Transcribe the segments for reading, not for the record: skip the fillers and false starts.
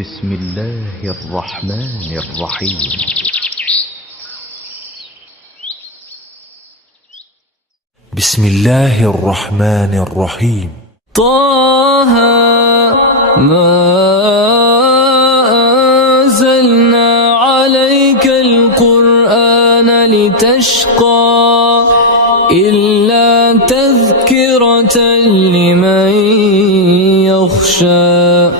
بسم الله الرحمن الرحيم. بسم الله الرحمن الرحيم. طه ما أنزلنا عليك القرآن لتشقى إلا تذكرة لمن يخشى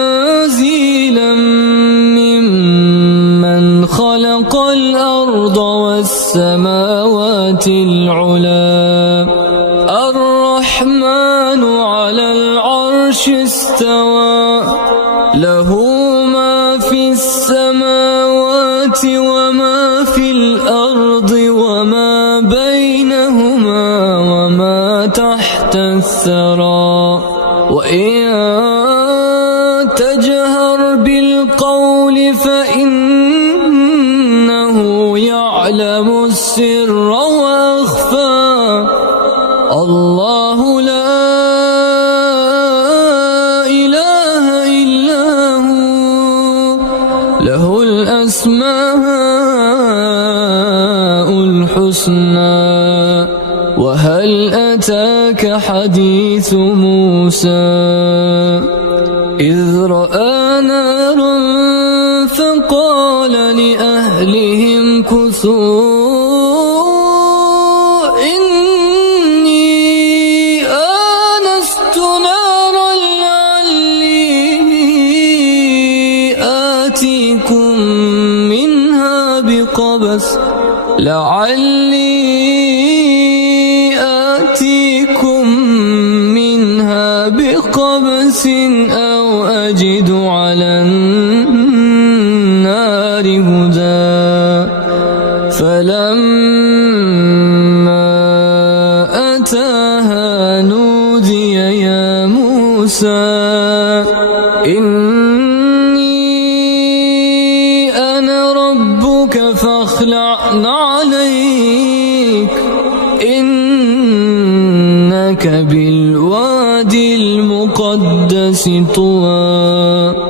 تنزيلا ممن خلق الأرض والسماوات العلى الرحمن على العرش استوى له ما في السماوات وما في الأرض وما بينهما وما تحت الثرى وإن تجهر بالقول فإنه يعلم السر وأخفى الله لا إله إلا هو له الأسماء الحسنى وهل أتاك حديث موسى إذ رأى نارا فقال لأهلهم كثوا إني آنست نارا لعلي آتيكم منها بقبس أو أجد على النار هدى فلما أتاها نودي يا موسى إني أنا ربك فاخلع عليك إنك بالوادي المقدس طوى